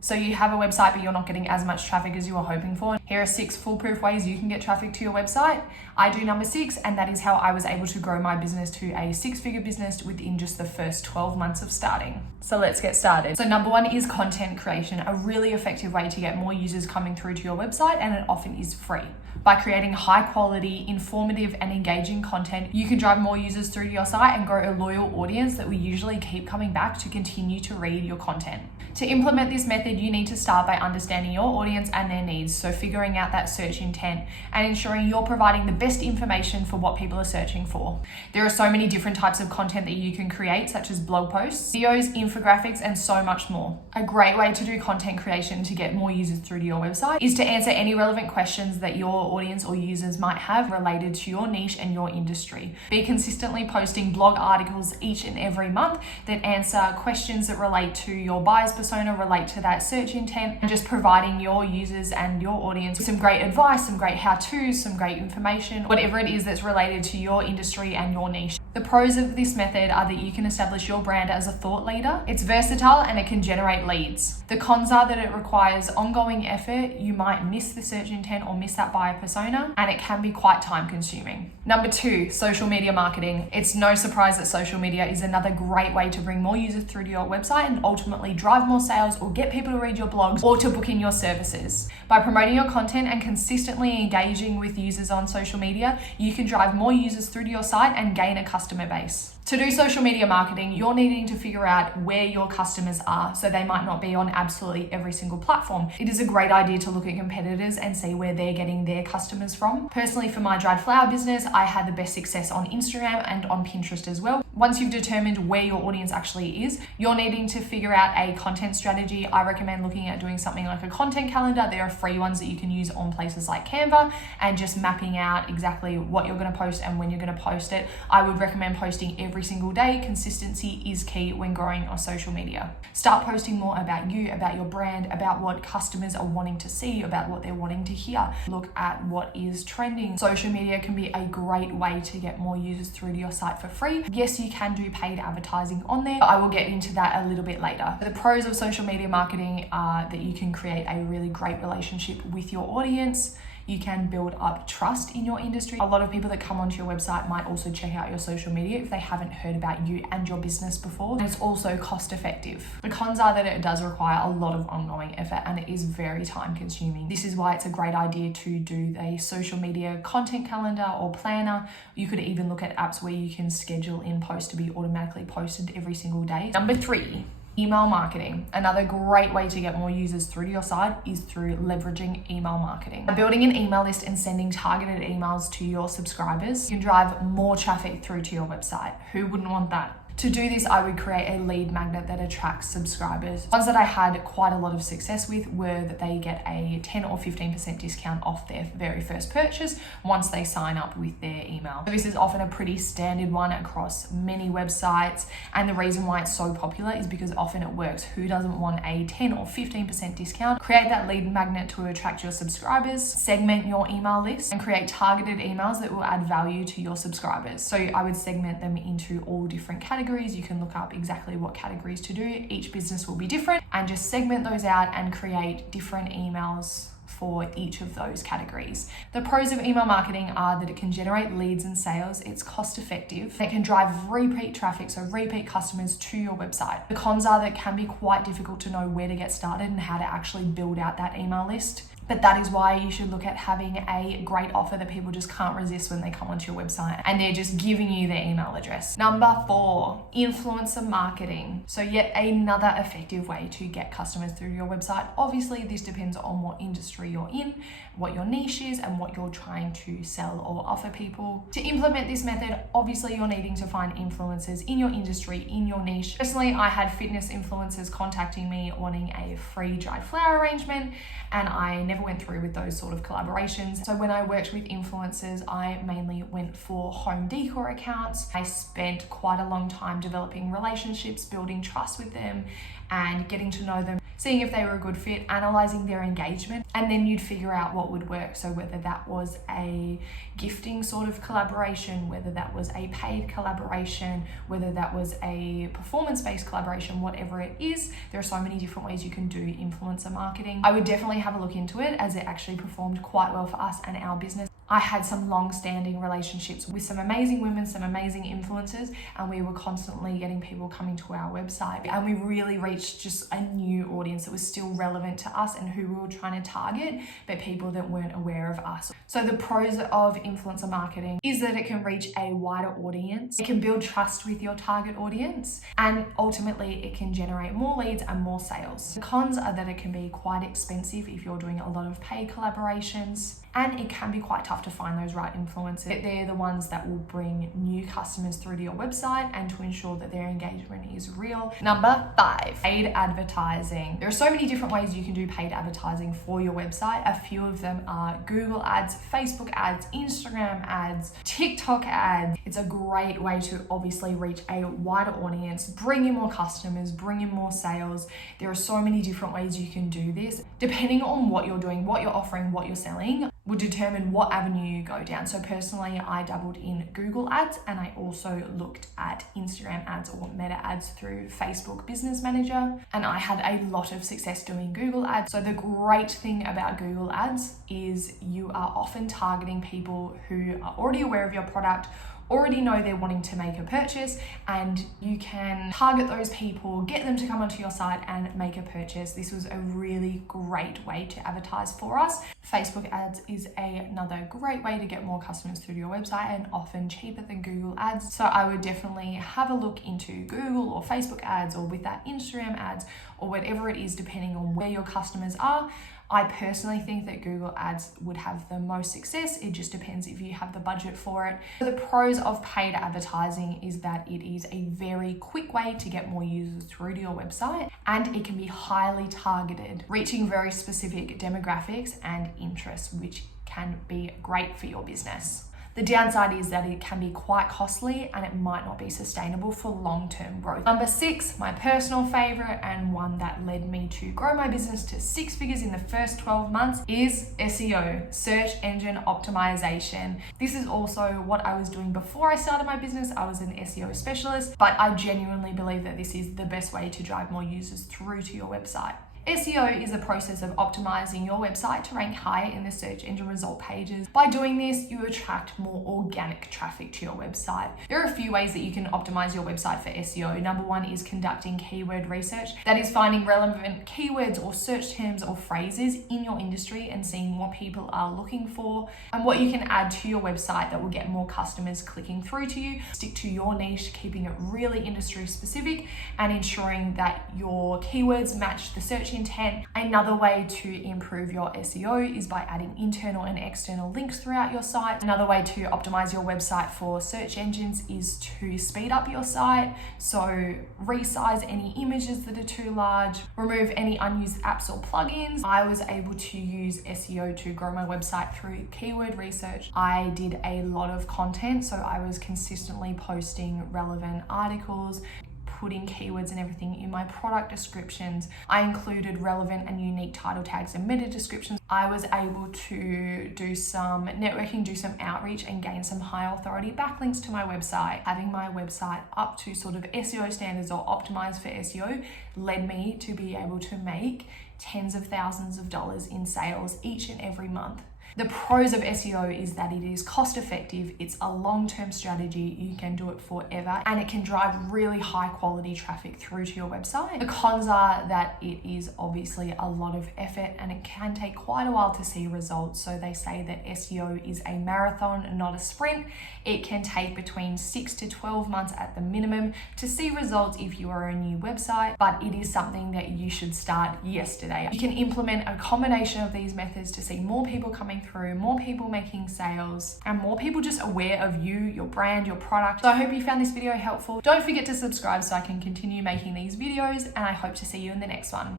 So you have a website, but you're not getting as much traffic as you were hoping for. Here are 6 foolproof ways you can get traffic to your website. I do number 6, and that is how I was able to grow my business to a 6-figure business within just the first 12 months of starting. So let's get started. So number 1 is content creation, a really effective way to get more users coming through to your website, and it often is free. By creating high quality, informative, and engaging content, you can drive more users through to your site and grow a loyal audience that will usually keep coming back to continue to read your content. To implement this method, you need to start by understanding your audience and their needs. So figuring out that search intent and ensuring you're providing the best information for what people are searching for. There are so many different types of content that you can create, such as blog posts, videos, infographics, and so much more. A great way to do content creation to get more users through to your website is to answer any relevant questions that your audience or users might have related to your niche and your industry. Be consistently posting blog articles each and every month that answer questions that relate to your buyer's persona, relate to that search intent, and just providing your users and your audience some great advice, some great how-tos, some great information, whatever it is that's related to your industry and your niche. The pros of this method are that you can establish your brand as a thought leader. It's versatile and it can generate leads. The cons are that it requires ongoing effort. You might miss the search intent or miss that buyer persona, and it can be quite time consuming. Number 2, social media marketing. It's no surprise that social media is another great way to bring more users through to your website and ultimately drive more sales or get people to read your blogs or to book in your services. By promoting your content and consistently engaging with users on social media, you can drive more users through to your site and gain a customer base. To do social media marketing, you're needing to figure out where your customers are, so they might not be on absolutely every single platform. It is a great idea to look at competitors and see where they're getting their customers from. Personally, for my dried flower business, I had the best success on Instagram and on Pinterest as well. Once you've determined where your audience actually is, you're needing to figure out a content strategy. I recommend looking at doing something like a content calendar. There are free ones that you can use on places like Canva, and just mapping out exactly what you're going to post and when you're going to post it. I would recommend posting every single day. Consistency is key when growing on social media. Start posting more about you, about your brand, about what customers are wanting to see, about what they're wanting to hear. Look at what is trending. Social media can be a great way to get more users through to your site for free. Yes, you can do paid advertising on there. I will get into that a little bit later. The pros of social media marketing are that you can create a really great relationship with your audience. You can build up trust in your industry. A lot of people that come onto your website might also check out your social media if they haven't heard about you and your business before. And it's also cost effective. The cons are that it does require a lot of ongoing effort and it is very time consuming. This is why it's a great idea to do a social media content calendar or planner. You could even look at apps where you can schedule in posts to be automatically posted every single day. Number 3. Email marketing. Another great way to get more users through to your site is through leveraging email marketing. By building an email list and sending targeted emails to your subscribers, you can drive more traffic through to your website. Who wouldn't want that? To do this, I would create a lead magnet that attracts subscribers. Ones that I had quite a lot of success with were that they get a 10 or 15% discount off their very first purchase once they sign up with their email. So this is often a pretty standard one across many websites, and the reason why it's so popular is because often it works. Who doesn't want a 10 or 15% discount? Create that lead magnet to attract your subscribers, segment your email list, and create targeted emails that will add value to your subscribers. So I would segment them into all different categories. You can look up exactly what categories to do. Each business will be different, and just segment those out and create different emails for each of those categories. The pros of email marketing are that it can generate leads and sales. It's cost effective. It can drive repeat traffic, so repeat customers to your website. The cons are that it can be quite difficult to know where to get started and how to actually build out that email list. But that is why you should look at having a great offer that people just can't resist when they come onto your website and they're just giving you their email address. Number 4, influencer marketing. So yet another effective way to get customers through your website. Obviously, this depends on what industry you're in, what your niche is, and what you're trying to sell or offer people. To implement this method, obviously you're needing to find influencers in your industry, in your niche. Personally, I had fitness influencers contacting me wanting a free dried flower arrangement, and I never went through with those sort of collaborations. So when I worked with influencers, I mainly went for home decor accounts. I spent quite a long time developing relationships, building trust with them, and getting to know them, seeing if they were a good fit, analyzing their engagement, and then you'd figure out what would work. So whether that was a gifting sort of collaboration, whether that was a paid collaboration, whether that was a performance-based collaboration, whatever it is, there are so many different ways you can do influencer marketing. I would definitely have a look into it, as it actually performed quite well for us and our business. I had some long-standing relationships with some amazing women, some amazing influencers, and we were constantly getting people coming to our website, and we really reached just a new audience that was still relevant to us and who we were trying to target, but people that weren't aware of us. So the pros of influencer marketing is that it can reach a wider audience, it can build trust with your target audience, and ultimately it can generate more leads and more sales. The cons are that it can be quite expensive if you're doing a lot of paid collaborations, and it can be quite tough to find those right influencers. They're the ones that will bring new customers through to your website and to ensure that their engagement is real. Number 5, paid advertising. There are so many different ways you can do paid advertising for your website. A few of them are Google ads, Facebook ads, Instagram ads, TikTok ads. It's a great way to obviously reach a wider audience, bring in more customers, bring in more sales. There are so many different ways you can do this. Depending on what you're doing, what you're offering, what you're selling, will determine what avenue you go down. So personally, I dabbled in Google ads, and I also looked at Instagram ads or meta ads through Facebook Business Manager, and I had a lot of success doing Google ads. So the great thing about Google ads is you are often targeting people who are already aware of your product, already know they're wanting to make a purchase, and you can target those people, get them to come onto your site and make a purchase. This was a really great way to advertise for us. Facebook ads is another great way to get more customers through to your website, and often cheaper than Google ads. So I would definitely have a look into Google or Facebook ads, or with that Instagram ads, or whatever it is, depending on where your customers are. I personally think that Google ads would have the most success. It just depends if you have the budget for it. So the pros of paid advertising is that it is a very quick way to get more users through to your website, and it can be highly targeted, reaching very specific demographics and interests, which can be great for your business. The downside is that it can be quite costly, and it might not be sustainable for long-term growth. Number 6, my personal favorite, and one that led me to grow my business to 6 figures in the first 12 months, is SEO, search engine optimization. This is also what I was doing before I started my business. I was an SEO specialist, but I genuinely believe that this is the best way to drive more users through to your website. SEO is a process of optimizing your website to rank higher in the search engine result pages. By doing this, you attract more organic traffic to your website. There are a few ways that you can optimize your website for SEO. Number 1 is conducting keyword research. That is finding relevant keywords or search terms or phrases in your industry and seeing what people are looking for and what you can add to your website that will get more customers clicking through to you. Stick to your niche, keeping it really industry specific and ensuring that your keywords match the search intent. Another way to improve your SEO is by adding internal and external links throughout your site. Another way to optimize your website for search engines is to speed up your site. So resize any images that are too large, remove any unused apps or plugins. I was able to use SEO to grow my website through keyword research. I did a lot of content, so I was consistently posting relevant articles, putting keywords and everything in my product descriptions. I included relevant and unique title tags and meta descriptions. I was able to do some networking, do some outreach, and gain some high authority backlinks to my website. Having my website up to sort of SEO standards or optimized for SEO led me to be able to make tens of thousands of dollars in sales each and every month. The pros of SEO is that it is cost effective, it's a long-term strategy, you can do it forever, and it can drive really high quality traffic through to your website. The cons are that it is obviously a lot of effort and it can take quite a while to see results. So they say that SEO is a marathon, not a sprint. It can take between 6 to 12 months at the minimum to see results if you are a new website, but it is something that you should start yesterday. You can implement a combination of these methods to see more people coming through, more people making sales, and more people just aware of you, your brand, your product. So I hope you found this video helpful. Don't forget to subscribe so I can continue making these videos, and I hope to see you in the next one.